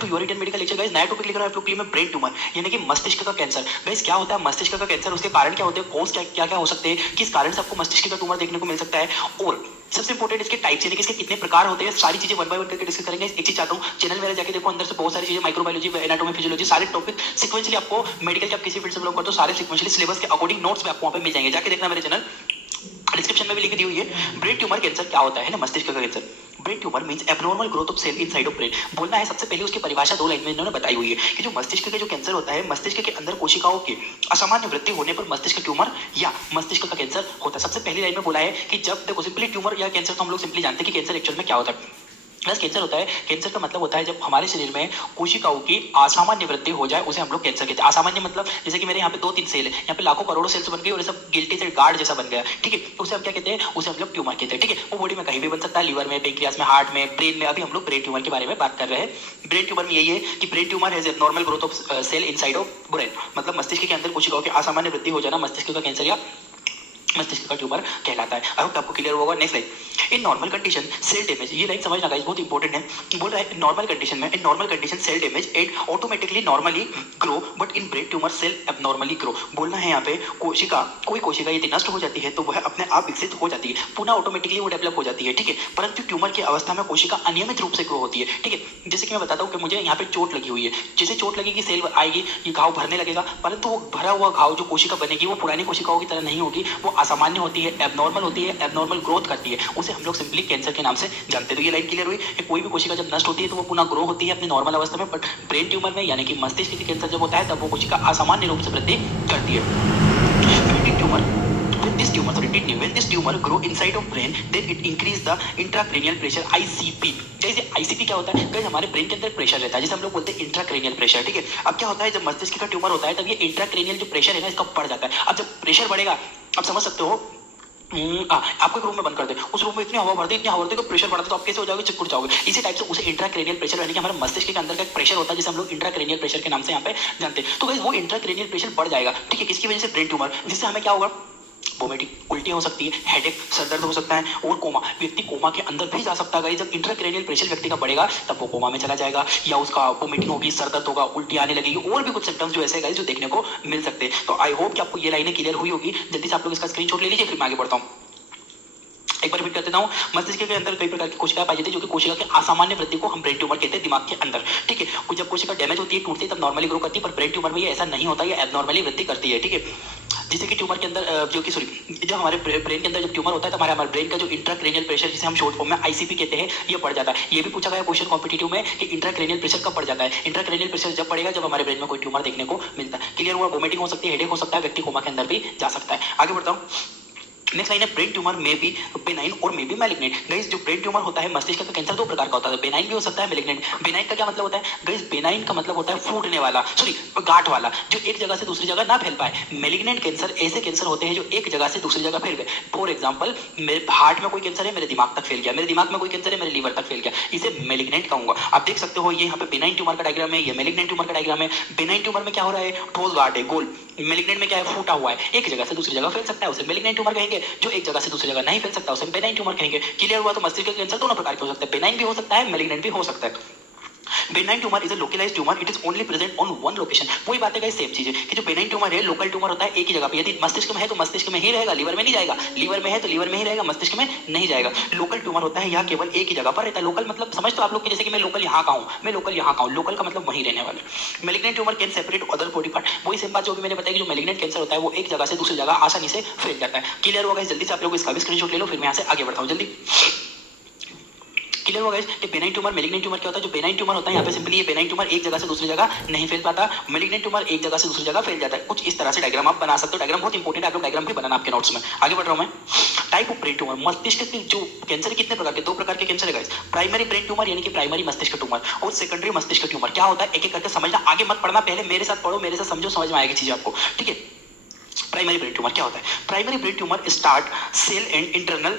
To your Indian medical lecture. Guys नया topic लेकर आप लोग के लिए मैं ब्रेन ट्यूमर यानी कि मस्तिष्क का कैंसर। गाइस क्या होता है मस्तिष्क का कैंसर, उसके कारण क्या होते हैं, कॉज क्या क्या हो सकते हैं, किस कारण से आपको मस्तिष्क का ट्यूमर देखने को मिल सकता है, और सबसे इंपॉर्टेंट इसके टाइप्स यानी कि इसके कितने प्रकार होते हैं, सारी चीजें वन बाय वन करके डिस्कस करेंगे। एक चीज चाहता हूँ चैनल मेरा जाके देखो, अंदर से बहुत सारी चीजें माइक्रोबायोलॉजी, एनाटॉमी, फिजियोलॉजी, सारे टॉपिक सिक्वेंशली आपको मेडिकल के आप किसी फील्ड से बिलोंग करते हो सारे सिक्वेंशली सिलेबस के अकॉर्डिंग नोट्स में आपको वहां पे मिल जाएंगे, जाके देखना मेरे चैनल डिस्क्रिप्शन में भी लिख दी हुई है। ब्रेन ट्यूमर कैंसर क्या होता है ना, मस्तिष्क का कैंसर। Brain tumour means abnormal growth of cell inside of brain. बोलना है सबसे पहले उसकी परिभाषा दो लाइन में इन्होंने बताई हुई है कि जो मस्तिष्क का जो कैंसर होता है, मस्तिष्क के अंदर कोशिकाओं की असामान्य वृद्धि होने पर मस्तिष्क ट्यूमर या मस्तिष्क का कैंसर होता है। सबसे पहली लाइन में बोला है कि जब देखो सिंपली ट्यूमर या कैंसर तो हम लोग सिंपली जानते हैं कि कैंसर एक्चुअल में क्या होता है। प्लस कैंसर होता है, कैंसर का मतलब होता है जब हमारे शरीर में कोशिकाओं की असामान्य वृद्धि हो जाए, उसे हम लोग कैंसर कहते हैं। असामान्य मतलब जैसे कि मेरे यहाँ पे 2-3 सेल है, यहाँ पे लाखों करोड़ों सेल्स बन गई और ये सब गिल्टी से गार्ड जैसा बन गया, ठीक है, तो उसे हम क्या कहते हैं, उसे हम लोग ट्यूमर कहते हैं, ठीक है। वो बॉडी में कहीं भी बन सकता है, लीवर में, पेंक्रियास में, हार्ट में, ब्रेन में। अभी हम लोग ब्रेन ट्यूमर के बारे में बात कर रहे हैं। ब्रेन ट्यूमर में यही है कि brain tumour has abnormal growth of cell inside of brain, मतलब मस्तिष्क के अंदर कोशिकाओं की असामान्य वृद्धि हो जाना मस्तिष्क का कैंसर या मस्तिष्क का ट्यूमर कहलाता है। आई होप आपको क्लियर होगा। Next line, in normal condition cell damage, ये लाइन समझना गाइस बहुत इंपॉर्टेंट है। बोल रहा है नॉर्मल कंडीशन में, in normal condition cell damage and automatically normally grow but in brain tumour cell abnormally grow. बोलना है यहाँ पे कोशिका, कोई कोशिका यदि नष्ट हो जाती है तो वह अपने आप विकसित हो जाती है, पुनः ऑटोमेटिकली वो डेवलप हो जाती है, ठीक है। परंतु ट्यूमर की अवस्था में कोशिका अनियमित रूप से ग्रो होती है, ठीक है। जैसे कि मैं बताता हूँ कि मुझे यहाँ पे चोट लगी हुई है, जैसे चोट लगेगी सेल आएगी, ये घाव भरने लगेगा, परंतु वो भरा हुआ घाव जो कोशिका बनेगी वो पुरानी कोशिकाओं की तरह नहीं होगी, वो असामान्य होती है, एबनॉर्मल होती है, एबनॉर्मल ग्रोथ करती है, उसे हम लोग सिंपली कैंसर के नाम से जानते हैं। तो ये लाइन क्लियर हुई कि कोई भी कोशिका जब नष्ट होती है तो वो पुनः ग्रो होती है अपनी नॉर्मल अवस्था में, बट ब्रेन ट्यूमर में यानी कि मस्तिष्क के कैंसर जब होता है तब वो कोशिका असामान्य रूप से वृद्धि करती है। Tumour when this tumor sorry did when this tumor grow inside of brain then it increase the intracranial pressure ICP। जैसे ICP क्या होता है गाइस, हमारे ब्रेन के अंदर प्रेशर रहता है जिसे हम लोग बोलते हैं इंट्राक्रेनियल प्रेशर, ठीक है। अब क्या होता है जब मस्तिष्क का ट्यूमर होता है तब ये इंट्राक्रेनियल जो प्रेशर है ना इसका बढ़ जाता है। अब जब प्रेशर बढ़ेगा, आप समझ सकते हो, आपको एक रूम में बंद कर दे, उस रूम में इतनी हवा भरती, इतनी हवा भरती, प्रेशर बढ़ता तो आप कैसे हो जाओगे, चिपक जाओगे। इसी टाइप से उसे इंट्राक्रेनियल प्रेशर यानी कि हमारे मस्तिष्क के अंदर का एक प्रेशर होता है जिसे हम लोग इंट्राक्रेनियल प्रेशर के नाम से यहाँ पे जानते हैं। तो गाइस वो इंट्राक्रेनियल प्रेशर बढ़ जाएगा, ठीक है, किसकी वजह से, ब्रेन ट्यूमर, जिससे हमें क्या होगा, वोमिटिंग, उल्टी हो सकती है, हेडेक, सर दर्द हो सकता है और कोमा, व्यक्ति कोमा के अंदर भी जा सकता है। जब इंट्राक्रेनियल प्रेशर व्यक्ति का बढ़ेगा तब वो कोमा में चला जाएगा, या उसका वोमिटिंग होगी, सर दर्द होगा, उल्टी आने लगेगी, और भी कुछ सिम्टम्स जो ऐसे गाइस जो देखने को मिल सकते हैं। तो आई होप कि आपको ये लाइनें क्लियर हुई होगी। जल्दी से आप लोग इसका स्क्रीनशॉट ले लीजिए, फिर मैं आगे बढ़ता हूँ। एक बार रिपीट कर देता हूँ, मस्तिष्क के अंदर कई प्रकार की कोशिकाएं पाई जाती है जो कि कोशिका के असामान्य वृद्धि को हम ब्रेन ट्यूमर कहते हैं दिमाग के अंदर, ठीक है। जब कोशिका डैमेज होती है, टूटती है, तब नॉर्मली ग्रो करती है, पर ब्रेन ट्यूमर में ये ऐसा नहीं होता, ये एबनॉर्मली वृद्धि करती है, ठीक है। जैसे कि ट्यूमर के अंदर जो कि सॉरी जब हमारे ब्रेन के अंदर जब ट्यूमर होता है तो हमारे ब्रेन का जो इंट्राक्रेनियल प्रेशर जिसे हम शॉर्ट फॉर्म में आईसीपी कहते हैं ये बढ़ जाता है। ये भी पूछा गया क्वेश्चन कॉम्पिटिटिव में कि इंट्राक्रेनियल प्रेशर कब बढ़ जाता है। इंट्राक्रेनियल प्रेशर जब बढ़ेगा जब हमारे ब्रेन में कोई ट्यूमर देखने को मिलता है। क्लियर हुआ। वोमिटिंग हो सकती है, हेडेक हो सकता है, व्यक्ति कोमा के अंदर भी जा सकता है। आगे बढ़ता हूँ। नेक्स्ट लाइन है, ब्रेन ट्यूमर में भी बेनाइन और मे बी मैलिग्नेंट। गाइस जो ब्रेन ट्यूमर होता है मस्तिष्क का कैंसर दो प्रकार का होता है, बेनाइन भी हो सकता है, मैलिग्नेंट। बेनाइन का क्या मतलब होता है गाइस, बेनाइन का मतलब होता है फूटने वाला, सॉरी गांठ वाला, जो एक जगह से दूसरी जगह ना फैल पाए। मैलिग्नेंट कैंसर ऐसे कैंसर होते हैं जो एक जगह से दूसरी जगह फैल गए। फॉर एग्जाम्पल मेरे हार्ट में कोई कैंसर है, मेरे दिमाग तक फैल गया, मेरे दिमाग में कोई कैंसर है, मेरे लीवर तक फैल गया, इसे मैलिग्नेंट कहूंगा। आप देख सकते हो ये यहाँ पे बेनाइन ट्यूमर का डायग्राम है, ये मैलिग्नेंट ट्यूमर का डायग्राम है। बेनाइन ट्यूमर में क्या हो रहा है, ठोस गांठ है, गोल। मैलिग्नेंट में क्या है, फूटा हुआ है, एक जगह से दूसरी जगह फैल सकता है, उसे मैलिग्नेंट ट्यूमर कहेंगे। जो एक जगह से दूसरी जगह नहीं फैल सकता उसे बेनाइन ट्यूमर कहेंगे। क्लियर हुआ। तो मस्तिष्क का कैंसर दोनों प्रकार के हो सकते हैं, बेनाइन भी हो सकता है, मैलिग्नेंट भी हो सकता है। Benign tumour is a localised tumour, it is only present on one location. वही बात है गाइस, सेम चीज है कि जो बेनाइन ट्यूमर है लोकल ट्यूमर होता है एक ही जगह पे। यदि मस्तिष्क में है तो मस्तिष्क में ही रहेगा, लीवर में नहीं जाएगा। लीवर में है तो लीवर में ही रहेगा, मस्तिष्क में नहीं जाएगा। लोकल ट्यूमर होता है यह केवल एक ही जगह पर रहता है। लोकल मतलब समझ तो आप लोग, जैसे कि मैं लोकल यहाँ का हूँ, मैं लोकल यहाँ का हूँ, लोकल का मतलब वहीं रहने वाले। Malignant tumour can separate other body part. वही सेम बात जो भी मैंने बताया कि जो मैलिग्नेंट कैंसर होता है वो एक जगह से दूसरी जगह आसानी से फैल जाता है। क्लियर होगा। जल्दी से आप लोग इसका भी स्क्रीनशॉट ले लो, फिर मैं यहाँ से आगे बढ़ता हूँ जल्दी। क्लियर होगा गाइस। ये बेनाइन ट्यूमर मैलिग्नेंट ट्यूमर क्या होता है, जो बेनाइन ट्यूमर होता है यहाँ पे सिंपली ये बेनाइन ट्यूमर एक जगह से दूसरी जगह नहीं फैल पाता, मैलिग्नेंट ट्यूमर एक जगह से दूसरी जगह फैल जाता है। कुछ इस तरह से डायग्राम आप बना सकते हो। डायग्राम बहुत इंपॉर्टेंट है, आप लोग डायग्राम भी बनाना आपके नोट्स में। आगे बढ़ रहा हूँ मैं। टाइप ऑफ ब्रेन ट्यूमर, मस्तिष्क के जो कैंसर कितने प्रकार के, दो प्रकार के कैंसर है गाइस। प्राइमरी ब्रेन ट्यूमर यानी कि प्राइमरी मस्तिष्क ट्यूमर, और सेकेंडरी मस्तिष्क ट्यूमर। क्या होता है एक एक करके समझना, आगे मत पढ़ना, पहले मेरे साथ पढ़ो, मेरे साथ समझो, समझ में आएगी चीज आपको, ठीक है। प्राइमरी ब्रेन ट्यूमर क्या होता है, primary brain tumour start cell and internal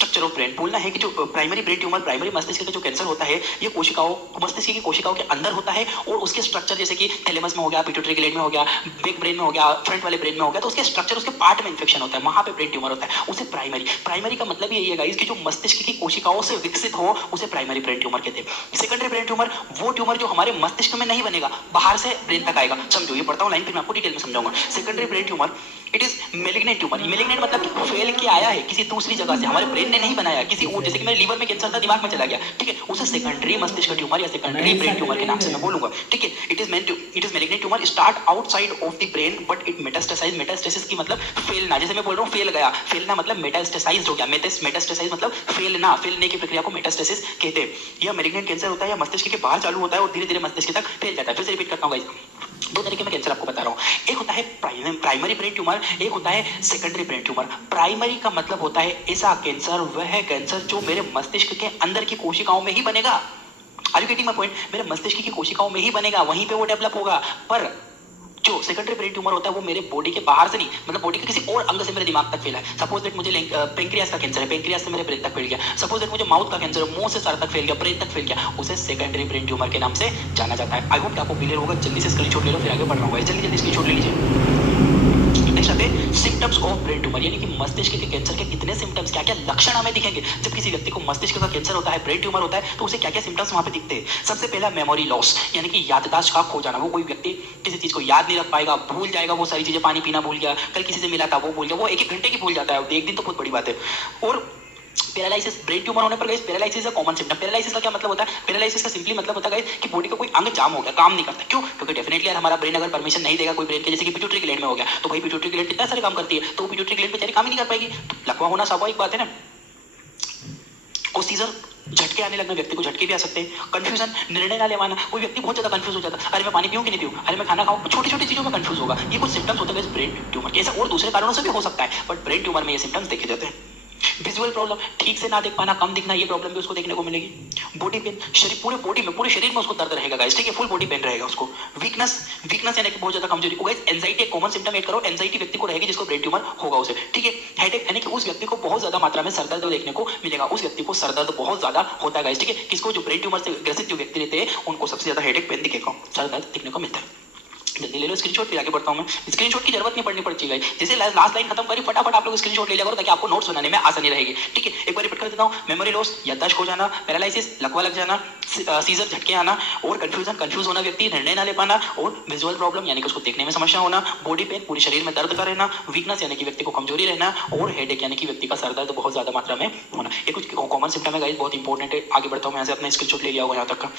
structure of brain, बोलना है कि जो प्राइमरी ब्रेन ट्यूमर, प्राइमरी मस्तिष्क का जो कैंसर होता है ये कोशिकाओं, मस्तिष्क की कोशिकाओं के अंदर होता है और उसके स्ट्रक्चर जैसे कि थैलेमस में हो गया, पिट्यूटरी ग्लैंड में हो गया, बैक ब्रेन में हो गया, फ्रंट वाले ब्रेन में हो गया, तो उसके स्ट्रक्चर, उसके पार्ट में इंफेक्शन होता है, वहां पे ब्रेन ट्यूमर होता है, उसे प्राइमरी का मतलब यही है गाइस कि जो मस्तिष्क की कोशिकाओं से विकसित हो उसे प्राइमरी ब्रेन ट्यूमर कहते हैं। सेकेंडरी ब्रेन ट्यूमर वो ट्यूमर जो हमारे मस्तिष्क में नहीं बनेगा, बाहर से ब्रेन तक आएगा। समझो, ये पढ़ता हूं लाइन, फिर मैं आपको डिटेल में समझाऊंगा। Secondary brain tumour it is malignant tumour. Malignant मतलब कि फेल के आया है किसी दूसरी जगह से, हमारे ब्रेन ने नहीं बनाया, किसी और, जैसे कि मेरे लीवर में कैंसर था, दिमाग में चला गया, ठीक है, उसे सेकेंडरी मस्तिष्क ट्यूमर या सेकेंडरी ब्रेन ट्यूमर के नाम से मैं बोलूंगा, ठीक है। It is malignant tumour start outside of the brain but it metastasize. Metastasis की मतलब फैलना, जैसे मैं बोल रहा हूँ फेल गया, फैलना मतलब मेटास्टेसाइज हो गया, मेटास्टेसाइज मतलब फैलना, फैलने की प्रक्रिया को मेटास्टेसिस कहते हैं। यह मेलिग्नेंट कैंसर होता है या मस्तिष्क के बाहर चालू होता है और धीरे धीरे मस्तिष्क तक फैल जाता है। फिर से रिपीट करता हूँ गाइस, दो तरीके में कैंसर आपको बता रहा हूँ, एक होता है प्राइमरी ब्रेन ट्यूमर, एक होता है सेकेंडरी ब्रेन ट्यूमर। प्राइमरी का मतलब होता है ऐसा कैंसर, वह कैंसर जो मेरे मस्तिष्क के अंदर की कोशिकाओं में ही बनेगा। Are you getting my point? मेरे मस्तिष्क की कोशिकाओं में ही बनेगा, वहीं पे वो डेवलप होगा। पर जो सेकेंडरी ब्रेन ट्यूमर होता है वो मेरे बॉडी के बाहर से नहीं, मतलब बॉडी के किसी और अंग से मेरे दिमाग तक फैला है। सपोज दैट मुझे पेंक्रियास का कैंसर है, पेंक्रियास से मेरे ब्रेन तक फैल गया। सपोज दैट मुझे माउथ का कैंसर है, मुंह से सर तक फैल गया, ब्रेन तक फैल गया, उसे सेकेंडरी ब्रेन ट्यूमर के नाम से जाना जाता है। आई होप आपको क्लियर होगा। जल्दी से स्क्रीनशॉट ले लो, फिर आगे बढ़ रहा हूँ। जल्दी जल्दी स्क्रीनशॉट ले लीजिए। नेक्स्ट आते हैं सिम्टम्स ऑफ ब्रेन ट्यूमर, यानी कि मस्तिष्क के कैंसर के कितने सिम्टम्स, क्या क्या लक्षण हमें दिखेंगे जब किसी व्यक्ति को मस्तिष्क का कैंसर होता है, ब्रेन ट्यूमर होता है, तो उसे क्या क्या सिम्टम्स वहां पे दिखते हैं। सबसे पहला मेमोरी लॉस, यानी कि याददाश्त का खो जाना। वो कोई व्यक्ति किसी चीज को याद नहीं रख पाएगा, भूल जाएगा वो सारी चीजें, पानी पीना भूल गया, कल किसी से मिला था वो भूल गया, वो एक एक घंटे की भूल जाता है, एक दिन तो बहुत बड़ी बात है। और पैरालिसिस, ब्रेन ट्यूमर होने पर गाइस पैरालिसिस का कॉमन सिम्टम। पैरालिसिस का क्या मतलब होता है? पैरालिसिस का सिंपली मतलब होता है गाइस कि बॉडी का कोई अंग जाम हो गया, काम नहीं करता। क्यों? क्योंकि डेफिनेटली यार हमारा ब्रेन अगर परमिशन नहीं देगा कोई ब्रेन के, जैसे कि पिट्यूटरी ग्लैंड में हो गया, तो भाई पिट्यूटरी ग्लैंड कितना सारे काम करती है, तो पिट्यूटरी ग्लैंड बेचारी काम ही नहीं कर पाएगी, तो लकवा होना स्वाभाविक बात है ना। और सीजर, झटके आने लगना, व्यक्ति को झटके भी आ सकते हैं। कंफ्यूजन, निर्णय ना ले पाना, कोई व्यक्ति बहुत ज्यादा कंफ्यूज हो जाता है, अरे मैं पानी पीऊं कि नहीं पीऊं, अरे मैं खाना खाऊं, छोटी छोटी चीजों में कंफ्यूज होगा। ये कुछ सिम्टम्स होते हैं ब्रेन ट्यूमर के। ऐसे और दूसरे कारणों से भी हो सकता है, बट ब्रेन ट्यूमर में ये सिम्टम्स देखे जाते हैं। विजुअल प्रॉब्लम, ठीक से ना देख पाना, कम दिखना, ये प्रॉब्लम भी उसको देखने को मिलेगी। बॉडी पेन, शरीर पूरे बॉडी में, पूरे शरीर में उसको दर्द रहेगा गाइस, ठीक है, फुल बॉडी पेन रहेगा उसको। वीकनेस, वीकनेस यानी कि बहुत ज्यादा कमजोरी। गाइस एंजाइटी एक कॉमन सिम्टम ऐड करो, एंजाइटी व्यक्ति को रहेगी जिसको ब्रेन ट्यूमर होगा उसे, ठीक है। हेडेक यानी कि उस व्यक्ति को बहुत ज्यादा मात्रा में सरदर्द देखने को मिलेगा, उस व्यक्ति को सरदर्द बहुत ज्यादा होता है गाइस, ठीक है। किसको? जो ब्रेन ट्यूमर से ग्रसित जो व्यक्ति रहते हैं उनको सबसे ज्यादा हेडेक, पेन दिखेगा, सरदर्द दिखने को मिलता है। जल्दी ले लो स्क्रीनशॉट, फिर आगे बढ़ता हूं मैं। स्क्रीनशॉट की जरूरत नहीं पड़नी पड़ती है, जैसे लास्ट लाइन खत्म करी फटाफट आप लोग स्क्रीनशॉट ले लिया करो ताकि आपको नोट्स बनाने में आसानी रहेगी, ठीक है। एक बार रिपीट कर देता हूं, मेमोरी लॉस, याददाश्त खो जाना, पैरालिसिस, लकवा लग जाना, सीजर, झटके आना, और कंफ्यूजन, कंफ्यूज होना व्यक्ति, निर्णय ना ले पाना, और विजुअल प्रॉब्लम यानी कि उसको देखने में समस्या होना, बॉडी पेन, पूरे शरीर में दर्द का रहना, वीकनेस यानी कि व्यक्ति को कमजोरी रहना, और हेडेक यानी कि व्यक्ति का सर दर्द बहुत ज्यादा मात्रा में होना। ये कुछ कॉमन सिम्टम है गाइस, बहुत इंपॉर्टेंट है। आगे बढ़ता हूं, मैं यहाँ से अपना स्क्रीनशॉट ले लिया होगा यहाँ तक का।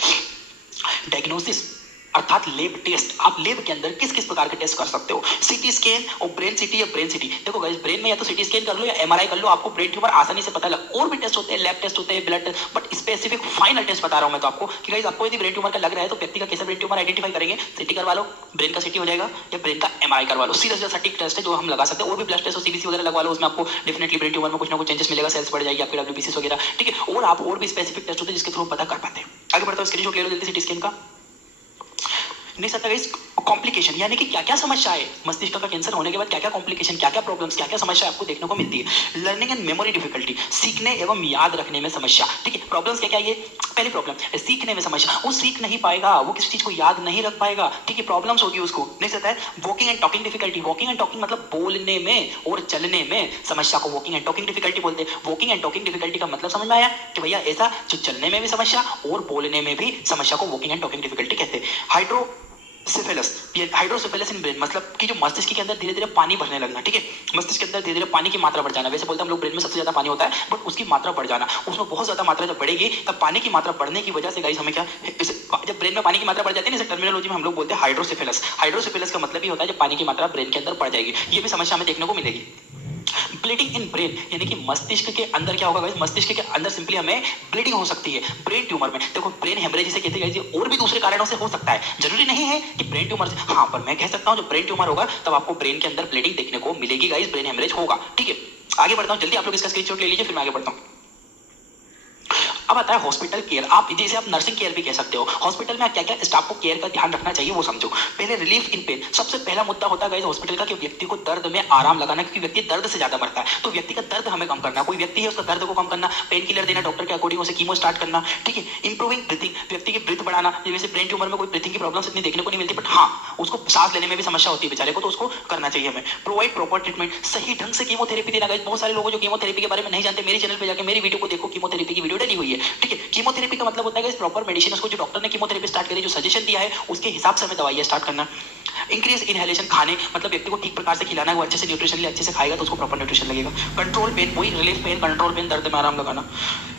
डायग्नोसिस अर्थात लेब टेस्ट, आप लेब के अंदर किस किस प्रकार के टेस्ट कर सकते हो। सीटी स्कैन और ब्रेन सिटी या ब्रेन सिटी। देखो गाइस, ब्रेन में या तो सीटी स्कैन कर लो या एमआरआई कर लो, आपको ब्रेन ट्यूमर आसानी से पता लग। और भी टेस्ट होते हैं, लैब टेस्ट होते हैं, blood test, but specific final test बता रहा हूं मैं तो आपको कि गाइस आपको यदि ब्रेन ट्यूमर का लग रहा है तो व्यक्ति का कैसा ब्रेन ट्यूमर आइडेंटिफाई करेंगे, सिटी करवा लो, ब्रेन का सिटी हो जाएगा, या ब्रेन का एमआरआई करवा लो। सीधा सीधा सटीक टेस्ट है जो हम लगा सकते हैं। और भी ब्लड टेस्ट और सीबीसी वगैरह लगवा लो, उसमें आपको डेफिनेटली ब्रेन ट्यूमर में कुछ ना कुछ चेंजेस मिलेगा, सेल्स बढ़ जाएगी आपकी, डब्ल्यूबीसी वगैरह, ठीक है। और आप और भी स्पेसिफिक टेस्ट होते हैं जिसके थ्रू पता कर पाते हैं। आगे बढ़ता हूं, स्क्रीनशॉट ले लो जल्दी सिटी स्कैन का। नेक्स्ट आता है कॉम्प्लिकेशन, यानी कि क्या क्या समस्या है मस्तिष्क का कैंसर होने के बाद, क्या क्या कॉम्प्लिकेशन, क्या क्या प्रॉब्लम्स, क्या क्या समस्या आपको देखने को मिलती है। लर्निंग एंड मेमोरी डिफिकल्टी, सीखने एवं याद रखने में समस्या, ठीक है। प्रॉब्लम्स क्या क्या ये? पहली प्रॉब्लम सीखने में समस्या, वो सीख नहीं पाएगा, वो किसी चीज को याद नहीं रख पाएगा, ठीक है, प्रॉब्लम्स होगी उसको। नेक्स्ट आता है walking and talking difficulty. Walking and talking मतलब बोलने में और चलने में समस्या को वॉकिंग एंड टॉकिंग डिफिकल्टी बोलते हैं। वॉकिंग एंड टॉकिंग डिफिकल्टी का मतलब समझ में आया कि भैया ऐसा जो चलने में भी समस्या और बोलने में भी समस्या को वॉकिंग एंड टॉकिंग डिफिकल्टी कहते हैं। हाइड्रोसेफेलस, ये हाइड्रोसेफेलस इन ब्रेन मतलब कि जो मस्तिष्क के अंदर धीरे धीरे पानी भरने लगना, ठीक है, मस्तिष्क के अंदर धीरे धीरे पानी की मात्रा बढ़ जाना। वैसे बोलते हैं हम लोग ब्रेन में सबसे ज्यादा पानी होता है, बट उसकी मात्रा बढ़ जाना, उसमें बहुत ज्यादा मात्रा जब बढ़ेगी तब पानी की मात्रा बढ़ने की वजह से गाइस हमें क्या, जब ब्रेन में पानी की मात्रा बढ़ जाती है ना, टर्मिनोलॉजी में हम लोग बोलते हैं हाइड्रोसेफेलस। हाइड्रोसेफेलस का मतलब ही होता है जब पानी की मात्रा ब्रेन के अंदर बढ़ जाएगी, ये भी समस्या हमें देखने को मिलेगी। ब्लीडिंग इन ब्रेन, यानी कि मस्तिष्क के अंदर क्या होगा गाइस, मस्तिष्क के अंदर सिंपली हमें ब्लीडिंग हो सकती है ब्रेन ट्यूमर में। देखो ब्रेन हेमरेज जिसे कहते हैं गाइस, और भी दूसरे कारणों से हो सकता है, जरूरी नहीं है कि ब्रेन ट्यूमर से। हाँ, पर मैं कह सकता हूं जब ब्रेन ट्यूमर होगा तब आपको ब्रेन के अंदर ब्लीडिंग देखने को मिलेगी गाइस, ब्रेन हेमरेज होगा, ठीक है। आगे बढ़ता हूं, जल्दी आप लोग इसका स्क्रीनशॉट ले लीजिए, फिर मैं आगे बढ़ता हूं। अब आता है हॉस्पिटल केयर। आप जैसे आप नर्सिंग केयर भी कह सकते हो। हॉस्पिटल में क्या क्या स्टाफ को केयर का ध्यान रखना चाहिए वो समझो। पहले रिलीफ इन पेन, सबसे पहला मुद्दा होता है हॉस्पिटल का कि व्यक्ति को दर्द में आराम लगाना, क्योंकि व्यक्ति दर्द से ज्यादा मरता है। तो व्यक्ति का दर्द हमें कम करना, कोई व्यक्ति है उसका दर्द को कम करना, पेन किलर देना डॉक्टर के अकॉर्डिंग, उसे कीमो स्टार्ट करना, ठीक है। इंप्रूविंग ब्रीथिंग, व्यक्ति की ब्रीथ बढ़ाना। जैसे ब्रेन ट्यूमर में कोई ब्रीथिंग की प्रॉब्लम इतनी देखने को नहीं मिलती, बट हाँ उसको सांस लेने में भी समस्या होती है बेचारे को, तो उसको करना चाहिए हमें। प्रोवाइड प्रॉपर ट्रीटमेंट, सही ढंग से कीमोथेरेपी देना। बहुत सारे लोग जो कीमोथेरेपी के बारे में नहीं जानते, मेरे चैनल पे जाके मेरी वीडियो को देखो, कीमोथेरेपी की वीडियो डली हुई है, ठीक है। कीमोथेरेपी का मतलब होता है प्रॉपर मेडिसिन, उसको जो डॉक्टर ने कीमोथेरेपी स्टार्ट करी, जो सजेशन दिया है उसके हिसाब से हमें दवाइयां स्टार्ट करना। इंक्रीज इनहेलेशन, खाने मतलब व्यक्ति को ठीक प्रकार से खिलाना है, वो अच्छे से न्यूट्रिशनली अच्छे से खाएगा तो उसको प्रॉपर न्यूट्रिशन लगेगा। कंट्रोल पेन, वही रिलीफ पेन, कंट्रोल पेन, दर्द में आराम लगाना।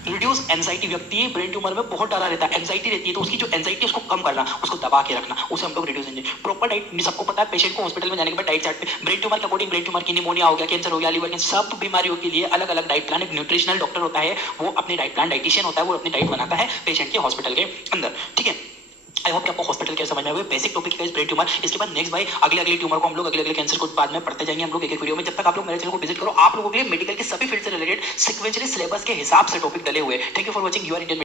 रिड्यूस एंजाइटी, व्यक्ति ब्रेन ट्यूमर में बहुत डरा रहता है, एंजाइटी रहती है, तो उसकी जो एंजाइटी उसको कम करना, उसको दबा के रखना, उसे हम लोग रिड्यूस एंजाइटी। प्रॉपर डाइट, सबको पता है पेशेंट को हॉस्पिटल में जाने के बाद डाइट चार्ट पे ब्रेन ट्यूमर के अकॉर्डिंग, ब्रेन ट्यूमर की निमोनिया हो गया, कैंसर हो गया, लिवर कैंसर, सब बीमारियों के लिए अलग अलग डाइट प्लान। एक न्यूट्रिशनल डॉक्टर होता है, वो अपनी डाइट प्लान, डाइटिशियन होता है, वो अपनी डाइट बनाता है पेशेंट के हॉस्पिटल के अंदर, ठीक है। आई होप कि आपको हॉस्पिटल केयर समझ में आए। बेसिक टॉपिक है ब्रेन ट्यूमर। इसके बाद नेक्स्ट भाई अगले ट्यूमर को हम लोग अगले कैंसर को बाद में पढ़ते जाएंगे हम लोग एक वीडियो में। जब तक आप लोग मेरे चैनल को विजिट करो, आप लोगों के लिए मेडिकल के सभी फील्ड से रिलेटेड सिक्वेंशियली सिलेबस के हिसाब से टॉपिक डले हुए। Thank you for watching your Indian